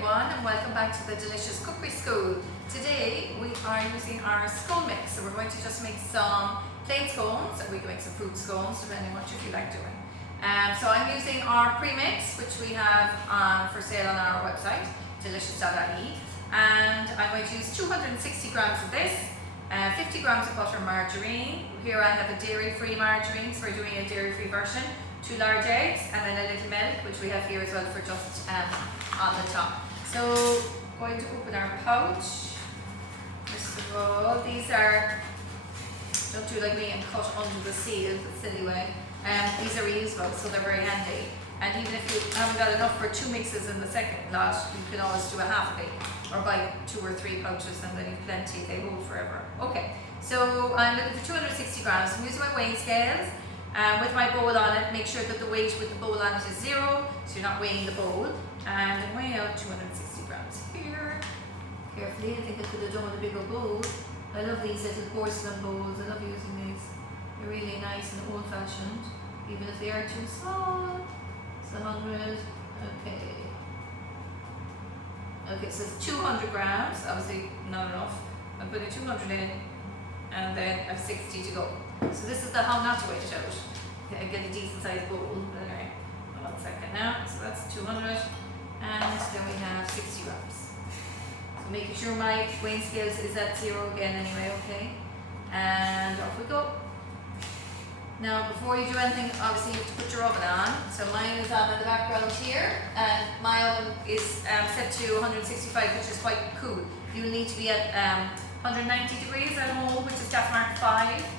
everyone, and welcome back to the Delicious Cookery School. Today we are using our scone mix, so we're going to just make some plain scones, and we can make some fruit scones depending on what you feel like doing. So I'm using our premix, which we have for sale on our website, delicious.ie, and I'm going to use 260 grams of this, 50 grams of butter margarine. Here I have a dairy-free margarine, so we're doing a dairy-free version. 2 large eggs, and then a little milk, which we have here as well for just on the top. So, going to open our pouch. First of all, these are, don't do like me and cut under the seal, the silly way. These are reusable, so they're very handy. And even if you haven't got enough for 2 mixes in the second lot, you can always do a half of it, or buy 2 or 3 pouches, and then you've plenty, they hold forever. Okay, so I'm looking for 260 grams. I'm using my weighing scales. With my bowl on it, make sure that the weight with the bowl on it is 0, so you're not weighing the bowl. And I'm weighing out 260 grams here. Carefully, I think I could have done with a bigger bowl. I love these little porcelain bowls, I love using these. They're really nice and old fashioned, even if they are too small. It's 100, okay. Okay, so it's 200 grams, obviously not enough. I'm putting 200 in, and then I have 60 to go. So this is the how not to weigh it out. Okay, I get a decent sized bowl. Anyway, 1 second now. So that's 200, and then we have 60 grams. So making sure my weighing scales is at 0 again anyway, okay? And off we go. Now before you do anything, obviously you have to put your oven on. So mine is on in the background here, and my oven is set to 165, which is quite cool. You will need to be at 190 degrees at home, which is gas mark 5.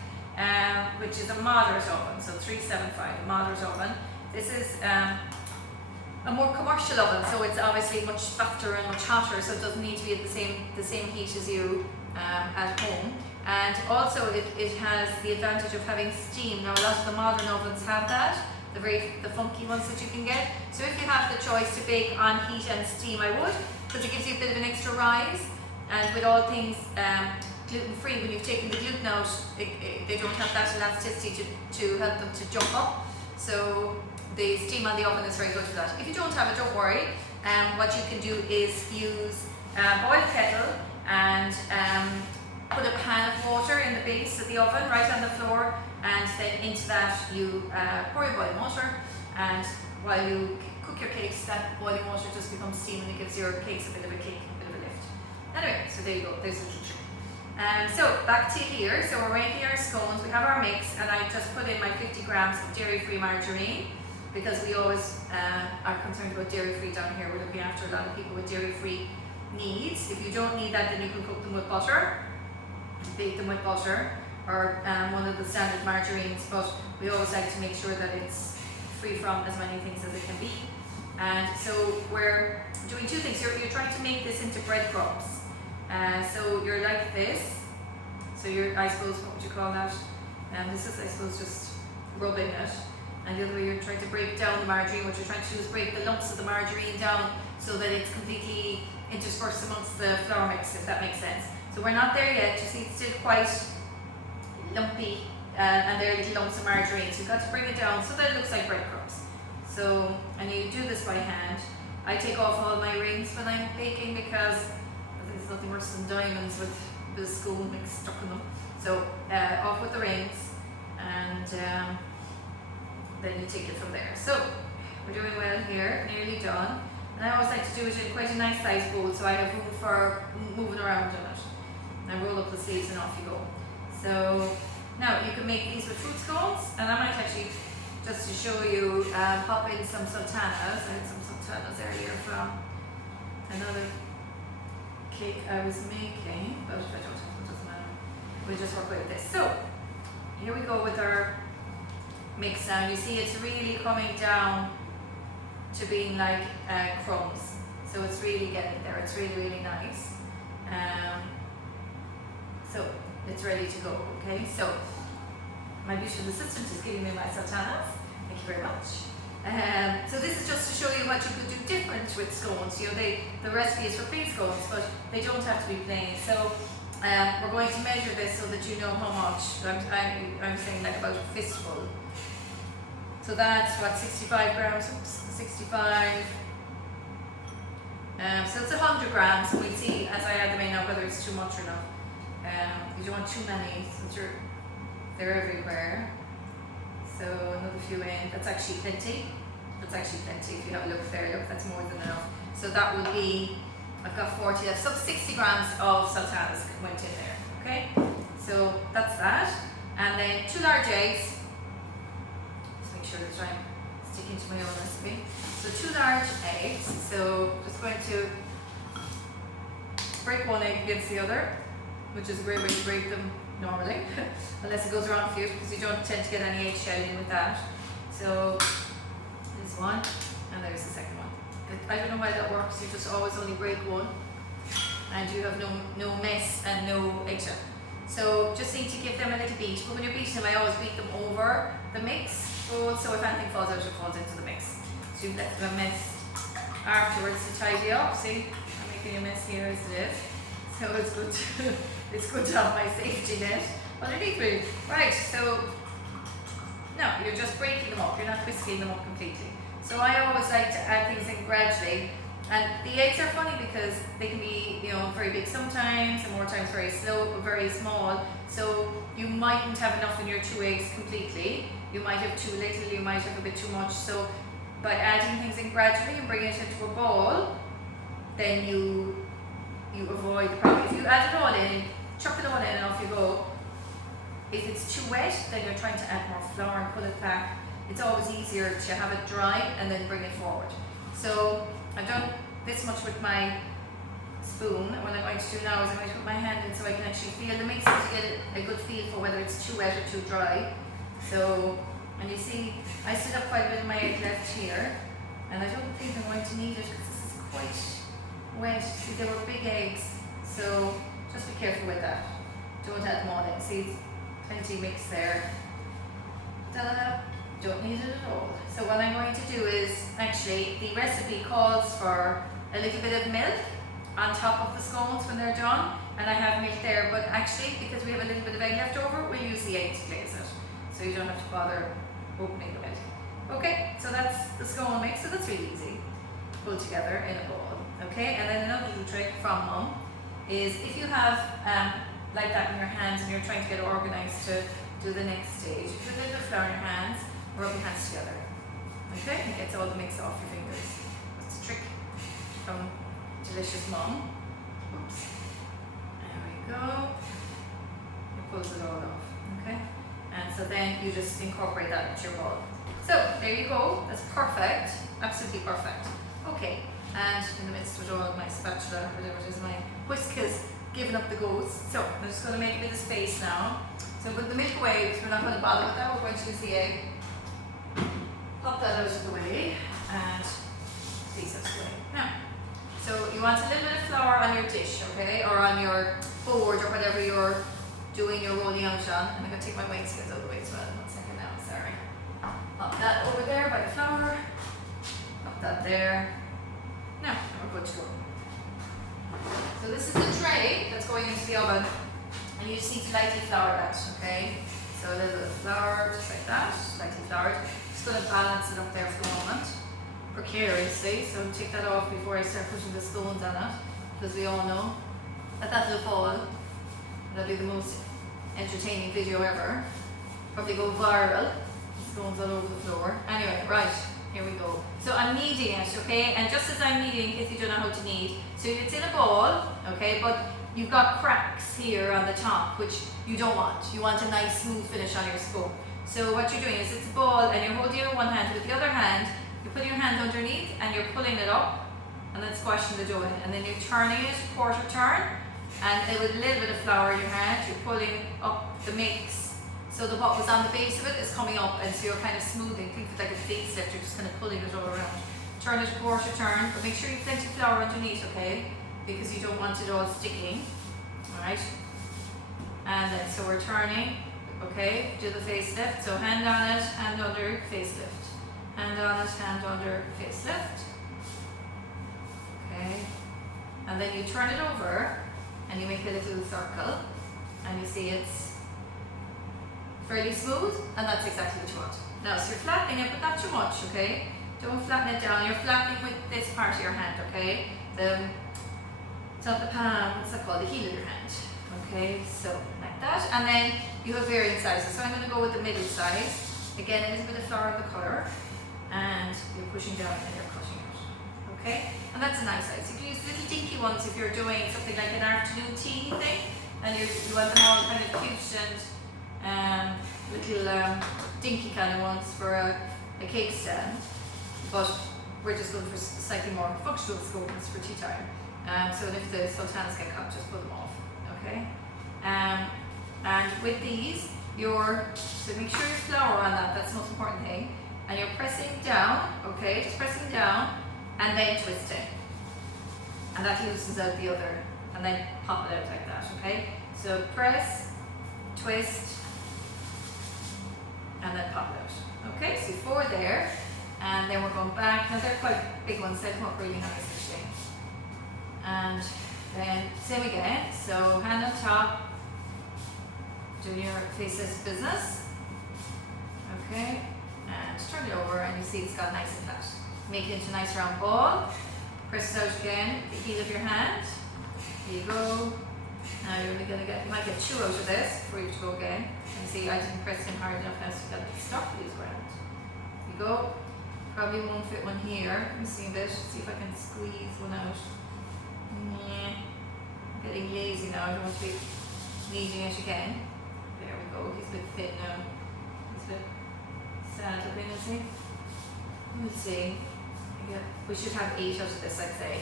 Which is a moderate oven, so 375, a moderate oven. This is a more commercial oven, so it's obviously much softer and much hotter, so it doesn't need to be at the same heat as you at home. And also it has the advantage of having steam. Now a lot of the modern ovens have that, the funky ones that you can get. So if you have the choice to bake on heat and steam, I would, because it gives you a bit of an extra rise. And with all things gluten-free, when you've taken the gluten out, they don't have that elasticity to help them to jump up. So the steam on the oven is very good for that. If you don't have it, don't worry. What you can do is use a boiled kettle and put a pan of water in the base of the oven, right on the floor, and then into that you pour your boiling water, and while you cook your cakes, that boiling water just becomes steam and it gives your cakes a bit of a kick, a bit of a lift. Anyway, so there you go, there's a little trick. So back to here, so we're making our scones, we have our mix, and I just put in my 50 grams of dairy-free margarine, because we always are concerned about dairy-free down here. We're looking after a lot of people with dairy-free needs. If you don't need that, then you can cook them with butter, bake them with butter, or one of the standard margarines, but we always like to make sure that it's free from as many things as it can be. And so we're doing 2 things. You're trying to make this into breadcrumbs. So you're like this, so you're, I suppose, what would you call that? This is, I suppose, just rubbing it, and the other way you're trying to break down the margarine. What you're trying to do is break the lumps of the margarine down so that it's completely interspersed amongst the flour mix, if that makes sense. So we're not there yet, you see it's still quite lumpy, and there are little lumps of margarine, so you've got to bring it down so that it looks like breadcrumbs. So, and you do this by hand. I take off all my rings when I'm baking, because there's nothing worse than diamonds with the scone mix stuck in them. So off with the rings, and then you take it from there. So we're doing well here, nearly done. And I always like to do it in quite a nice size bowl, so I have room for moving around in it. And roll up the sleeves and off you go. So now you can make these with fruit scones, and I might actually, just to show you, pop in some sultanas. I had some sultanas earlier from another cake I was making, but I don't know, it doesn't matter. We'll just work with this. So here we go with our mix now. You see it's really coming down to being like crumbs. So it's really getting there. It's really, really nice. So it's ready to go, okay? So my beautiful assistant is giving me my sultanas. Thank you very much. So this is just to show you what you could do different with scones. You know, the recipe is for plain scones, but they don't have to be plain. So we're going to measure this so that you know how much. I'm saying like about a fistful. So that's what, 65 grams, oops, 65. So it's 100 grams, and we'll see as I add them in now whether it's too much or not. You don't want too many since they're everywhere. So another few in. That's actually plenty. That's actually plenty. If you have a look there, look, that's more than enough. So that would be, I've got 40 left. So 60 grams of sultanas went in there. Okay. So that's that. And then 2 large eggs. Just make sure that I'm sticking to my own recipe. So 2 large eggs. So just going to break one egg against the other, which is a great way to break them normally, unless it goes wrong for you, because you don't tend to get any eggshell in with that. So there's one, and there's the second one. I don't know why that works. You just always only break one, and you have no mess and no eggshell. So just need to give them a little beat. But when you're beating them, I always beat them over the mix bowl, so if anything falls out, it falls into the mix. So you let them a mess afterwards to tidy up. See, I'm making a mess here as it is. So it's good to, it's good to have my safety net underneath me. Right, so no, you're just breaking them up, you're not whisking them up completely. So I always like to add things in gradually. And the eggs are funny because they can be, very big sometimes, and more times very slow, very small. So you mightn't have enough in your 2 eggs completely. You might have too little, you might have a bit too much. So by adding things in gradually and bringing it into a bowl, then you avoid the problem. If you add it all in, chuck it all in and off you go. If it's too wet, then you're trying to add more flour and pull it back. It's always easier to have it dry and then bring it forward. So I've done this much with my spoon. What I'm going to do now is I'm going to put my hand in so I can actually feel the mix to get a good feel for whether it's too wet or too dry. So, and you see, I still have quite a bit of my egg left here, and I don't think I'm going to need it because this is quite wet. See, they were big eggs, so just be careful with that. Don't add them all in. See, plenty mix there. Ta-da! Don't need it at all. So what I'm going to do is, actually, the recipe calls for a little bit of milk on top of the scones when they're done, and I have milk there, but actually, because we have a little bit of egg left over, we'll use the egg to glaze it. So you don't have to bother opening the milk. Okay, so that's the scone mix, so that's really easy. Pull together in a bowl. Okay, and then another little trick from Mum is if you have like that in your hands and you're trying to get organized to do the next stage, put a little bit of flour in your hands, rub your hands together. Okay, and it gets all the mix off your fingers. That's a trick from delicious Mum. Oops. There we go. It pulls it all off. Okay, and so then you just incorporate that into your bowl. So there you go. That's perfect. Absolutely perfect. Okay. And in the midst of it all, my spatula, whatever it is, my whisk has given up the ghost. So I'm just going to make a bit of space now. So put the milk away, because we're not going to bother with that. We're going to use the egg. Pop that out of the way, and these out of the way. Now, so you want a little bit of flour on your dish, okay, or on your board, or whatever you're doing your rolling out on. And I'm going to take my white skins out of the way as well. 1 second now, sorry. Pop that over there by the flour. Pop that there. Now, we're good to go. So this is the tray that's going into the oven, and you just need to lightly flour that, okay? So a little bit of flour, just like that, lightly floured. Just going to balance it up there for the moment, precariously. So take that off before I start putting the scones on it, because we all know that will fall. That'll be the most entertaining video ever. Probably go viral. Scones all over the floor. Anyway, right. Here we go. So I'm kneading it, okay? And just as I'm kneading, if you don't know how to knead, so it's in a bowl, okay? But you've got cracks here on the top, which you don't want. You want a nice smooth finish on your spoon. So what you're doing is it's a bowl, and you're holding it in one hand. With the other hand, you're putting your hand underneath, and you're pulling it up, and then squashing the dough in. And then you're turning it, quarter turn, and with a little bit of flour in your hand, you're pulling up the mix. So what was on the base of it is coming up, and so you're kind of smoothing. Think of it like a facelift, you're just kind of pulling it all around. Turn it a quarter turn, but make sure you have plenty of flour underneath, okay? Because you don't want it all sticking, alright? And then, so we're turning, okay? Do the facelift, so hand on it, hand under, facelift. Hand on it, hand under, facelift. Okay? And then you turn it over, and you make a little circle, and you see it's fairly smooth, and that's exactly what you want. Now, so you're flattening it, but not too much, okay? Don't flatten it down. You're flattening with this part of your hand, okay? it's not the palm, what's that called? The heel of your hand. Okay, so like that. And then you have varying sizes. So I'm going to go with the middle size. Again, it is a bit of flour of the colour. And you're pushing down and you're cutting out. Okay? And that's a nice size. You can use little dinky ones if you're doing something like an afternoon tea thing. And you want them all kind of cute and little dinky kind of ones for a cake stand. But we're just going for slightly more functional scones for tea time. So if the sultanas get cut, just pull them off. Okay? And with these, so make sure your flour on that, that's the most important thing. And you're pressing down, okay, just pressing down, and then twisting. And that loosens out the other, and then pop it out like that, okay? So press, twist, and then pop it out. Okay, so 4 there, and then we're going back. Now they're quite big ones, they come up really nice actually. And then same again, so hand on top, doing your faces business. Okay, and turn it over and you see it's got nice and flat. Make it into a nice round ball. Press it out again, the heel of your hand. Here you go. Now you're only going to get, you might get 2 out of this before you have to go again. And see, I didn't press in hard enough now, so you got to stop these ground. Here you go. Probably won't fit one here. Let me see a bit, see if I can squeeze one out. Yeah. I'm getting lazy now, I don't want to be kneading it again. There we go, he's a bit thin now. He's a bit sad looking, is he? We'll see. We should have 8 out of this, I'd say.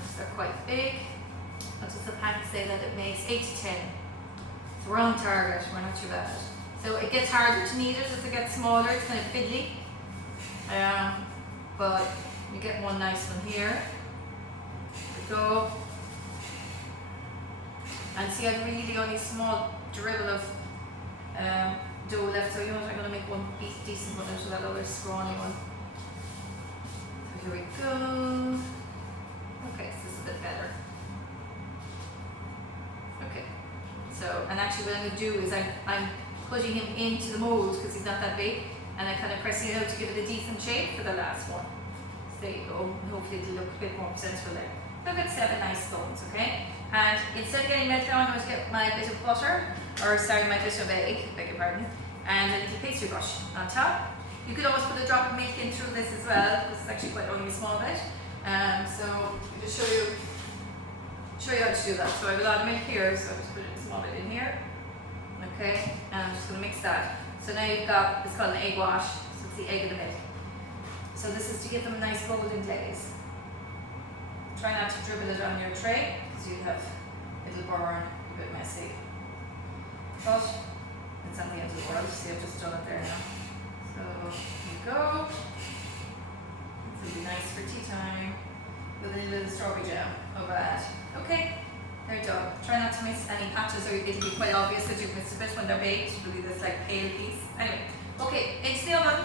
So they're quite big. That's what the packs say, that it makes 8 to 10. It's a round target, we're not too bad. So it gets harder to knead it as it gets smaller, it's kind of fiddly. But you get one nice one here. There we go. And see, I've really only a small dribble of dough left, so you know what, I'm going to make one decent one out of that other scrawny one. So here we go. Okay, so this is a bit better. Okay, so, and actually what I'm going to do is I'm putting him into the mold because he's not that big, and I'm kind of pressing it out to give it a decent shape for the last one. So there you go, and hopefully it'll look a bit more sensible there. So I've got 7 nice scones, okay? And instead of getting milk down, I'm going to get my bit of butter, or sorry, my bit of egg, beg your pardon, and a little pastry brush on top. You could always put a drop of milk in through this as well, because it's actually quite only a small bit. So I'll just show you how to do that. So I have a lot of milk here, so I'll just put a small bit in here. Okay, and I'm just going to mix that. So now you've got, it's called an egg wash, so it's the egg and the milk. So this is to give them a nice golden glaze. Try not to dribble it on your tray, because you'll have, it'll burn, a bit messy. But it's on the end of the world, see I've just done it there now. So here you go. This will be nice for tea time with a little strawberry jam. Oh bad. Okay, they're done. Try not to miss any patches, or it'll be quite obvious that you've missed a bit when they're baked. It'll be this like pale piece. Anyway, okay, into the oven.